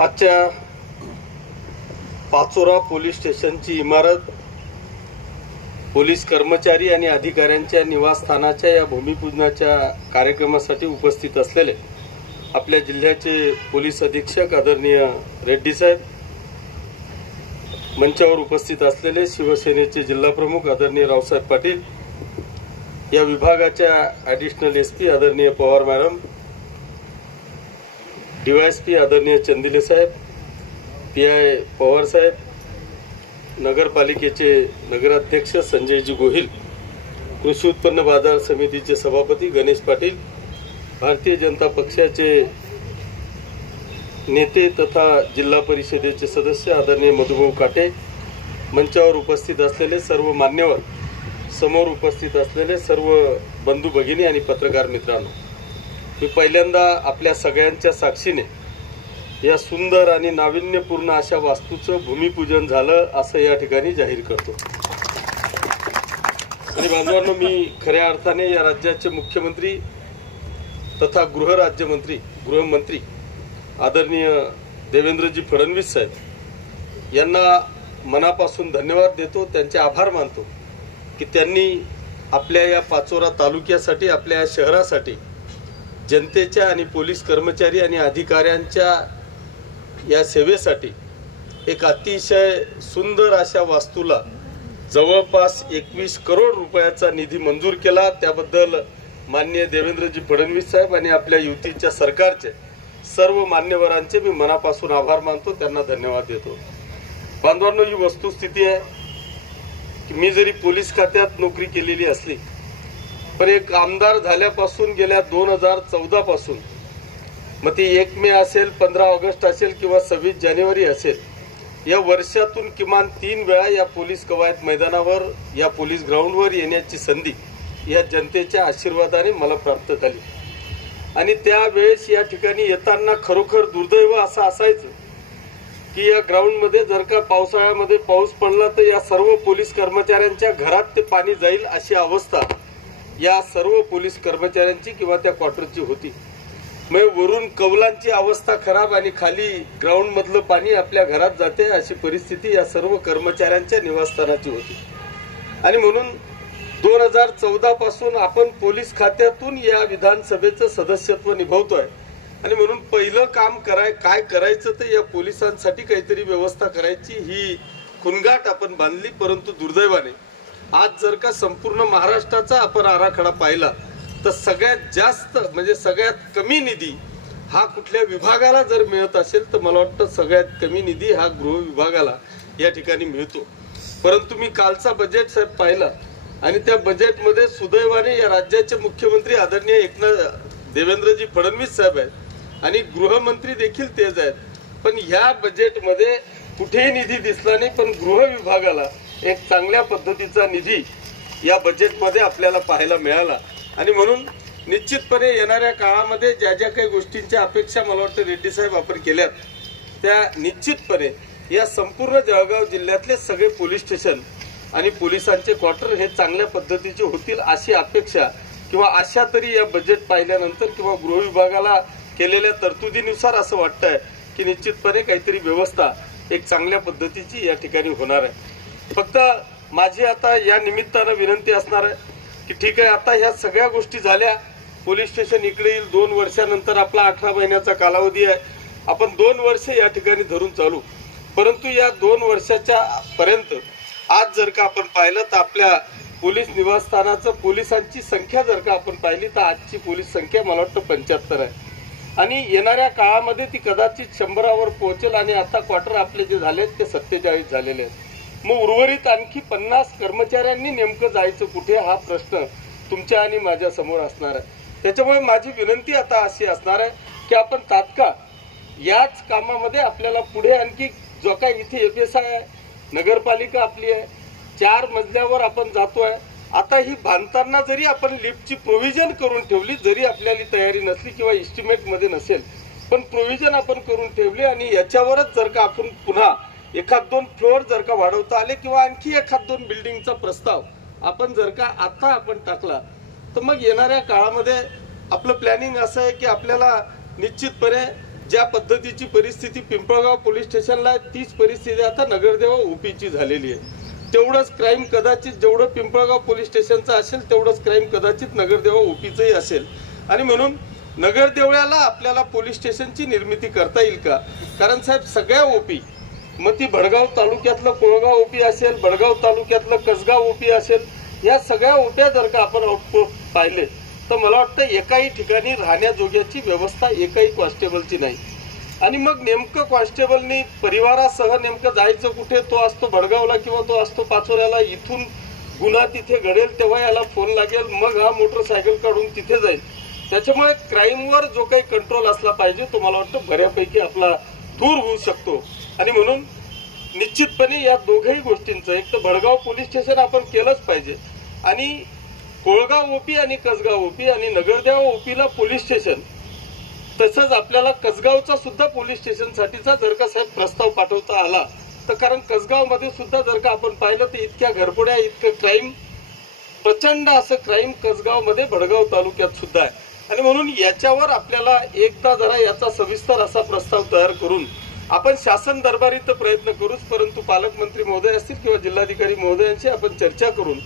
आजच्या पाचोरा पोलीस स्टेशनची इमारत पोलीस कर्मचारी आणि अधिकाऱ्यांच्या निवासस्थानाच्या या भूमिपूजनाच्या कार्यक्रमासाठी उपस्थित असलेले आपल्या जिल्ह्याचे पोलीस अधीक्षक आदरणीय रेड्डी साहेब, मंचावर उपस्थित असलेले शिवसेनेचे जिल्हा प्रमुख आदरणीय रावसाहेब पाटील, या विभागाच्या ॲडिशनल एसपी आदरणीय पवार मॅडम, डीवायएसपी आदरणीय चंदिले साहेब, पीआय पवार साहेब, नगरपालिकेचे नगराध्यक्ष संजयजी गोहिल, कृषी उत्पन्न बाजार समितीचे सभापती गणेश पाटील, भारतीय जनता पक्षाचे नेते तथा जिल्हा परिषदेचे सदस्य आदरणीय मधुभाऊ काटे, मंचावर उपस्थित असलेले सर्व मान्यवर, समोर उपस्थित असलेले सर्व बंधू भगिनी आणि पत्रकार मित्रांनो, मी पहिल्यांदा आपल्या सगळ्यांच्या साक्षीने या सुंदर आणि नाविन्यपूर्ण अशा वास्तूचं भूमिपूजन झालं असं या ठिकाणी जाहीर करतो। आणि बांधवांनो, मी खऱ्या अर्थाने या राज्याचे मुख्यमंत्री तथा गृहमंत्री आदरणीय देवेंद्रजी फडणवीस साहेब यांना मनापासून धन्यवाद देतो, त्यांचे आभार मानतो की त्यांनी आपल्या या पाचोरा तालुक्यासाठी, आपल्या या शहरासाठी, जनतेच्या आणि पोलीस कर्मचारी आणि अधिकाऱ्यांच्या या सेवेसाठी एक अतिशय सुंदर अशा वास्तूला जवळपास 21 करोड रुपयाचा निधी मंजूर केला। त्याबद्दल माननीय देवेंद्रजी फडणवीस साहेब आणि आपल्या युतीच्या सरकारचे सर्व मान्यवरांचे मी मनापासून आभार मानतो, त्यांना धन्यवाद देतो। बांधवांनो, ही वस्तुस्थिती आहे की मी जरी पोलीस खात्यात नोकरी केलेली असली पण एक आमदार झाल्यापासून गेल्या 2014 पासून, मग ती 1 मे असेल, 15 ऑगस्ट असेल किंवा 26 जानेवारी असेल, या वर्षातून किमान 3 वेळा या पोलीस कवायत मैदानावर, या पोलीस ग्राउंडवर येण्याची संधी या जनतेच्या आशीर्वादाने मला प्राप्त झाली। आणि त्यावेळेस या ठिकाणी येताना खरोखर दुर्दैव असं असायचं की या ग्राउंडमध्ये जर का पावसाळ्यामध्ये पाऊस पडला तर या सर्व पोलीस कर्मचाऱ्यांच्या घरात ते पाणी जाईल अशी अवस्था या सर्व पोलीस कर्मचाऱ्यांची किंवा त्या क्वार्टरची होती। मग वरून कौलांची अवस्था खराब आणि खाली ग्राउंड मधलं पाणी आपल्या घरात जाते अशी परिस्थिती या सर्व कर्मचाऱ्यांच्या निवासस्थानाची होती। आणि म्हणून 2014 पासून आपण पोलीस खात्यातून या विधानसभेचं सदस्यत्व निभावतोय। आणि म्हणून पहिलं काम काय करायचं तर या पोलिसांसाठी काहीतरी व्यवस्था करायची ही खुणगाट आपण बांधली। परंतु दुर्दैवाने आज जर का संपूर्ण महाराष्ट्राचा आपण आराखडा पाहिला तर सगळ्यात जास्त म्हणजे सगळ्यात कमी निधी हा कुठल्या विभागाला जर मिळत असेल तर मला वाटतं सगळ्यात कमी निधी हा गृह विभागाला या ठिकाणी मिळतो। परंतु मी कालचा बजेट साहेब पाहिला आणि त्या बजेटमध्ये सुदैवाने या राज्याचे मुख्यमंत्री आदरणीय देवेंद्रजी फडणवीस साहेब आहेत आणि गृहमंत्री देखील तेच आहेत, पण ह्या बजेटमध्ये कुठेही निधी दिसला नाही। पण गृह विभागाला एक चांगल्या पद्धतीचा निधी या बजेटमध्ये आपल्याला पाहायला मिळाला। आणि म्हणून निश्चितपणे येणाऱ्या काळामध्ये ज्या ज्या काही गोष्टींच्या अपेक्षा मला वाटतं रेड्डी साहेब आपण केल्यात त्या निश्चितपणे या संपूर्ण जळगाव जिल्ह्यातले सगळे पोलीस स्टेशन आणि पोलिसांचे क्वार्टर हे चांगल्या पद्धतीचे होतील अशी अपेक्षा किंवा आशा तरी या बजेट पाहिल्यानंतर किंवा गृह विभागाला केलेल्या तरतुदीनुसार असं वाटतंय की निश्चितपणे काहीतरी व्यवस्था एक चांगल्या पद्धतीची या ठिकाणी होणार आहे। फक्त माझी आता या निमित्तानं विनंती असणार आहे की ठीक आहे, आता ह्या सगळ्या गोष्टी झाल्या, पोलीस स्टेशन इकडे येईल, 2 वर्षानंतर आपला 18 महिन्याचा कालावधी आहे, आपण 2 वर्ष या ठिकाणी धरून चालू। परंतु या 2 वर्षाच्या पर्यंत आज जर का आपण पाहिलं तर आपल्या पोलीस निवासस्थानाचं पोलिसांची संख्या जर का आपण पाहिली तर आजची पोलीस संख्या मला वाटतं 75 आहे आणि येणाऱ्या काळामध्ये ती कदाचित 100वर पोहोचेल। आणि आता क्वार्टर आपले जे झाले ते 47 झालेले आहेत। मग उर्वरित आणखी 50 कर्मचाऱ्यांनी नेमकं जायचं कुठे हा प्रश्न तुमच्या आणि माझ्या समोर असणार आहे। त्याच्यामुळे माझी विनंती आता अशी असणार आहे की आपण तात्काळ याच कामामध्ये आपल्याला पुढे आणखी जो काही इथे FSI आहे, नगरपालिका आपली आहे, 4 मजल्यावर आपण जातोय। आता ही बांधताना जरी आपण लिफ्टची प्रोव्हिजन करून ठेवली, जरी आपल्याला तयारी नसली किंवा इस्टिमेट मध्ये नसेल, पण प्रोव्हिजन आपण करून ठेवली आणि याच्यावरच जर का आपण पुन्हा 1-2 फ्लोअर जर का वाढवता आले किंवा आणखी 1-2 बिल्डिंगचा प्रस्ताव आपण जर का आता आपण टाकला तर मग येणाऱ्या काळामध्ये आपलं प्लॅनिंग असं आहे की आपल्याला निश्चितपणे ज्या पद्धतीची परिस्थिती पिंपळगाव पोलीस स्टेशनला आहे तीच परिस्थिती आता नगरदेवा ओपीची झालेली आहे। तेवढंच क्राईम कदाचित जेवढं पिंपळगाव पोलीस स्टेशनचं असेल तेवढंच क्राईम कदाचित नगरदेवा ओपीचंही असेल। आणि म्हणून नगरदेवळ्याला आपल्याला पोलीस स्टेशनची निर्मिती करता येईल का? कारण साहेब सगळ्या ओपी, मग ती भडगाव तालुक्यातलं कोळगाव ओपी असेल, भडगाव तालुक्यातलं कसगाव ओपी असेल, या सगळ्या ओप्या जर का आपण आउटपोस्ट पाहिले तर मला वाटतं एकाही ठिकाणी राहण्याजोग्याची व्यवस्था एकाही कॉन्स्टेबलची नाही। आणि मग नेमकं कॉन्स्टेबलनी परिवारासह नेमकं जायचं कुठे? तो असतो भडगावला किंवा तो असतो पाचोऱ्याला। इथून गुन्हा तिथे घडेल तेव्हा याला फोन लागेल, मग हा मोटरसायकल काढून तिथे जाईल। त्याच्यामुळे क्राईमवर जो काही कंट्रोल असला पाहिजे तो मला वाटतं बऱ्यापैकी आपला दूर होऊ शकतो। आणि म्हणून निश्चितपणे या दोघही गोष्टींचं, एक तर भडगाव पोलीस स्टेशन आपण केलंच पाहिजे, आणि कोळगाव ओपी आणि कसगाव ओपी आणि नगरदेवा ओपीला पोलीस स्टेशन, तसंच आपल्याला कसगावचा सुद्धा पोलीस स्टेशनसाठीचा जर का साहेब प्रस्ताव पाठवता आला तर, कारण कसगाव मध्ये सुद्धा जर का आपण पाहिलं तर इतक्या घरफोड्या, इतकं क्राईम, प्रचंड असं क्राईम कसगाव मध्ये भडगाव तालुक्यात सुद्धा आहे। आणि म्हणून याच्यावर आपल्याला एकदा जरा याचा सविस्तर असा प्रस्ताव तयार करून आपण शासन दरबारी तर प्रयत्न करूच, परंतु पालकमंत्री महोदय असतील किंवा जिल्हाधिकारी महोदयांशी आपण चर्चा करून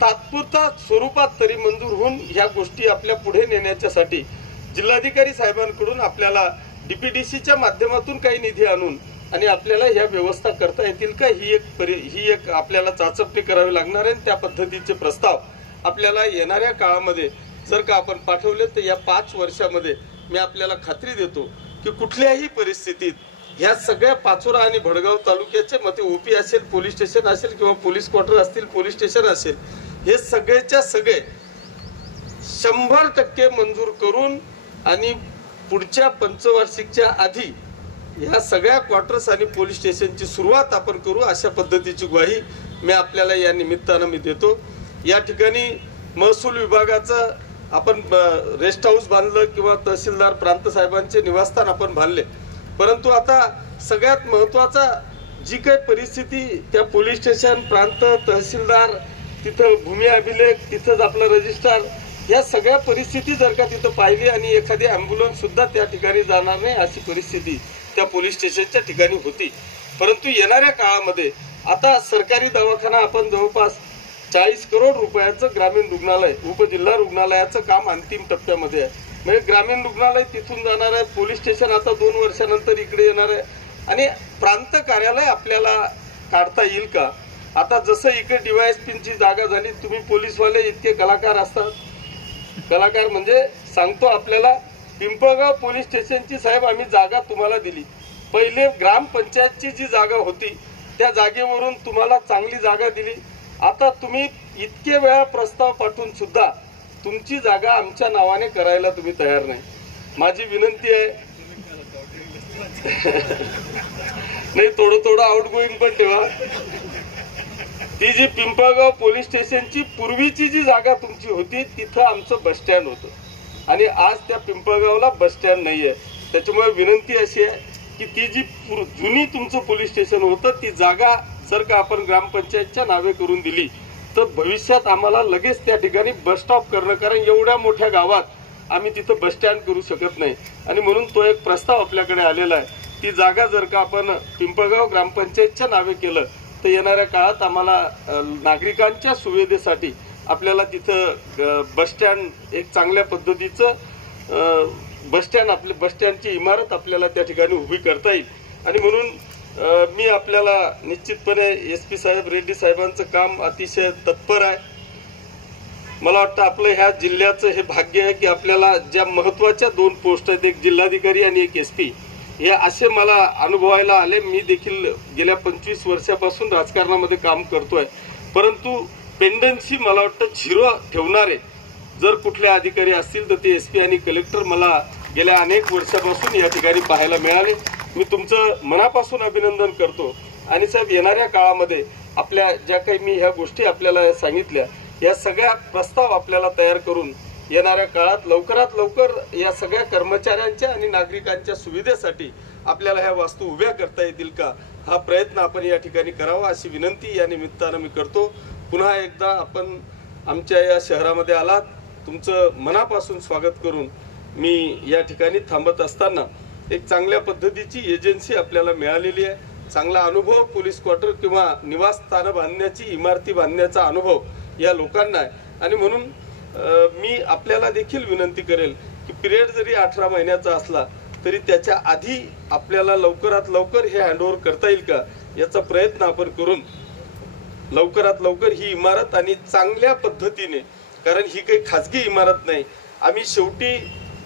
तात्पुरता स्वरूपात तरी मंजूर होऊन ह्या गोष्टी आपल्या पुढे नेण्याच्यासाठी जिल्हाधिकारी साहेबांकडून आपल्याला डीपीडीसीच्या माध्यमातून काही निधी आणून आणि आपल्याला ह्या व्यवस्था करता येतील का, ही एक आपल्याला चाचपणी करावी लागणार आहे। त्या पद्धतीचे प्रस्ताव आपल्याला येणाऱ्या काळामध्ये जर का आपण पाठवले तर या 5 वर्षामध्ये मी आपल्याला खात्री देतो की कुठल्याही परिस्थितीत ह्या सगळ्या पाचोरा आणि भडगाव तालुक्याचे, मग ते ओपी असेल, पोलीस स्टेशन असेल किंवा पोलीस क्वार्टर असतील, पोलीस स्टेशन असेल, हे सगळेच्या सगळे 100% मंजूर करून आणि पुढच्या पंचवार्षिकच्या आधी या सगळ्या क्वार्टर्स आणि पोलीस स्टेशनची सुरुवात आपण करू, अशा पद्धतीची ग्वाही मी आपल्याला या निमित्तानं मी देतो। या ठिकाणी महसूल विभागाचं आपण रेस्ट हाऊस बांधलं किंवा तहसीलदार प्रांत साहेबांचे निवासस्थान आपण बांधले, परंतु आता सगळ्यात महत्वाचा जी काही परिस्थिती त्या पोलीस स्टेशन, प्रांत, तहसीलदार, तिथं भूमी अभिलेख, तिथंच आपलं रजिस्ट्रार, या सगळ्या परिस्थिती जर का तिथं पाहिली आणि एखादी अँब्युलन्स सुद्धा त्या ठिकाणी जाणार नाही अशी परिस्थिती त्या पोलीस स्टेशनच्या ठिकाणी होती। परंतु येणाऱ्या काळामध्ये आता सरकारी दवाखाना आपण जवळपास 40 करोड रुपयाचं ग्रामीण रुग्णालय, उपजिल्हा रुग्णालयाचं काम अंतिम टप्प्यामध्ये आहे। म्हणजे ग्रामीण रुग्णालय तिथून जाणार आहे, पोलीस स्टेशन आता 2 वर्षानंतर इकडे येणार आहे, आणि प्रांत कार्यालय आपल्याला काढता येईल का? आता जसं इकडे डीवायएसपीची जागा झाली, तुम्ही पोलीसवाले इतके कलाकार असतात, कलाकार म्हणजे सांगतो आपल्याला, पिंपळगाव पोलीस स्टेशनची साहेब आम्ही जागा तुम्हाला दिली, पहिले ग्रामपंचायतची जी जागा होती त्या जागेवरून तुम्हाला चांगली जागा दिली, आता तुम्ही इतके वेळा प्रस्ताव पाठवून सुद्धा तुमची जागा आमच्या नावाने करायला तुम्ही तयार नाही। माझी विनंती आहे, नाही थोडं आउटगोईंग पण ठेवा। ती जी पिंपळगाव पोलीस स्टेशनची पूर्वीची जी जागा तुमची होती तिथं आमचं बस स्टँड होतं आणि आज त्या पिंपळगावला बस स्टँड नाहीये। त्याच्यामुळे विनंती अशी आहे की ती जी जुनी तुमचं पोलीस स्टेशन होतं ती जागा जर का आपण ग्रामपंचायतच्या नावे करून दिली तर भविष्यात आम्हाला लगेच त्या ठिकाणी बस स्टॉप करणं, कारण एवढ्या मोठ्या गावात आम्ही तिथं बस स्टँड करू शकत नाही, आणि म्हणून तो एक प्रस्ताव आपल्याकडे आलेला आहे। ती जागा जर का आपण पिंपळगाव ग्रामपंचायतच्या नावे केलं तर येणाऱ्या काळात आम्हाला नागरिकांच्या सुविधेसाठी आपल्याला तिथं बस स्टँड, एक चांगल्या पद्धतीचं बस स्टँड, आपली बस स्टँडची इमारत आपल्याला त्या ठिकाणी उभी करता येईल। आणि म्हणून मी आपल्याला निश्चितपणे एसपी साहेब, रेड्डी साहेबांचं काम अतिशय तत्पर आहे। मला वाटतं आपलं ह्या जिल्ह्याचं हे भाग्य आहे की आपल्याला ज्या महत्वाच्या 2 पोस्ट आहेत, एक जिल्हाधिकारी आणि एक एसपी, हे असे मला अनुभवायला आले। मी देखील गेल्या 25 वर्षापासून राजकारणामध्ये काम करतोय, परंतु पेंडन्सी मला वाटतं 0 ठेवणारे जर कुठले अधिकारी असतील तर ते एसपी आणि कलेक्टर मला गेल्या अनेक वर्षापासून या ठिकाणी पाहायला मिळाले। मी तुमचं मनापासून अभिनंदन करतो। आणि साहेब, येणाऱ्या काळामध्ये आपल्या ज्या काही मी ह्या गोष्टी आपल्याला सांगितल्या, या सगळ्या प्रस्ताव आपल्याला तयार करून येणाऱ्या काळात लवकरात लवकर या सगळ्या कर्मचाऱ्यांच्या आणि नागरिकांच्या सुविधेसाठी आपल्याला ह्या वास्तू उभ्या करता येतील का, हा प्रयत्न आपण या ठिकाणी करावा अशी विनंती या निमित्तानं मी करतो। पुन्हा एकदा आपण आमच्या या शहरामध्ये आलात, तुमचं मनापासून स्वागत करून मी या ठिकाणी थांबत असताना एक चांगल्या पद्धतीची एजन्सी आपल्याला मिळालेली आहे, चांगला अनुभव पोलीस क्वार्टर किंवा निवासस्थान बांधण्याची, इमारती बांधण्याचा अनुभव या लोकांना आहे। आणि म्हणून मी आपल्याला देखील विनंती करेल की पिरियड जरी 18 महिन्याचा असला तरी त्याच्या आधी आपल्याला लवकरात लवकर हे हँडओव्हर करता येईल का याचा प्रयत्न आपण करून लवकरात लवकर ही इमारत आणि चांगल्या पद्धतीने, कारण ही काही खाजगी इमारत नाही, आम्ही शेवटी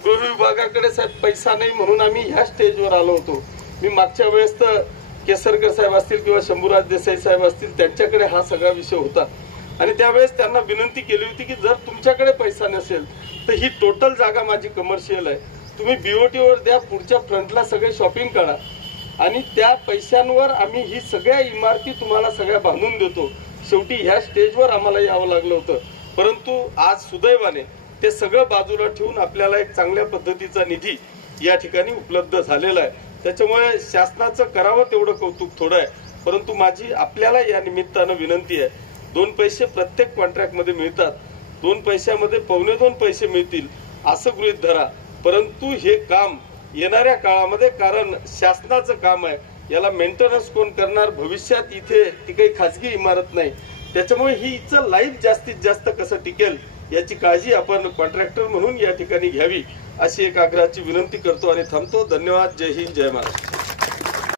गृह विभागाकडे साहेब पैसा नाही म्हणून आम्ही ह्या स्टेजवर आलो होतो। मी मागच्या वेळेस तर केसरकर साहेब असतील किंवा शंभूराज देसाई साहेब असतील त्यांच्याकडे हा सगळा विषय होता आणि त्यावेळेस त्यांना विनंती केली होती की जर तुमच्याकडे पैसा नसेल तर ही टोटल जागा माझी कमर्शियल आहे, तुम्ही बीओटीवर द्या, पुढच्या फ्रंटला सगळे शॉपिंग करा आणि त्या पैशांवर आम्ही ही सगळ्या इमारती तुम्हाला सगळ्या बांधून देतो। शेवटी ह्या स्टेजवर आम्हाला यावं लागलं होतं, परंतु आज सुदैवाने ते सगळं बाजूला ठेवून आपल्याला एक चांगल्या पद्धतीचा निधी या ठिकाणी उपलब्ध झालेला आहे। त्याच्यामुळे शासनाचं करावं तेवढं कौतुक थोडं आहे, परंतु माझी आपल्याला या निमित्तानं विनंती आहे, 2 पैसे प्रत्येक कॉन्ट्रॅक्टमध्ये मिळतात, 2 पैशामध्ये 2.25 पैसे मिळतील असं गृहीत धरा, परंतु हे काम येणाऱ्या काळामध्ये, कारण शासनाचं काम आहे, याला मेंटेनन्स कोण करणार, भविष्यात इथे ती काही खाजगी इमारत नाही, त्याच्यामुळे हिचं लाईफ जास्तीत जास्त कसं टिकेल याची काळजी आपण कॉन्ट्रॅक्टर म्हणून या ठिकाणी घ्यावी अशी एक आग्रहाची विनंती करतो आणि थांबतो। धन्यवाद। जय हिंद, जय महाराष्ट्र।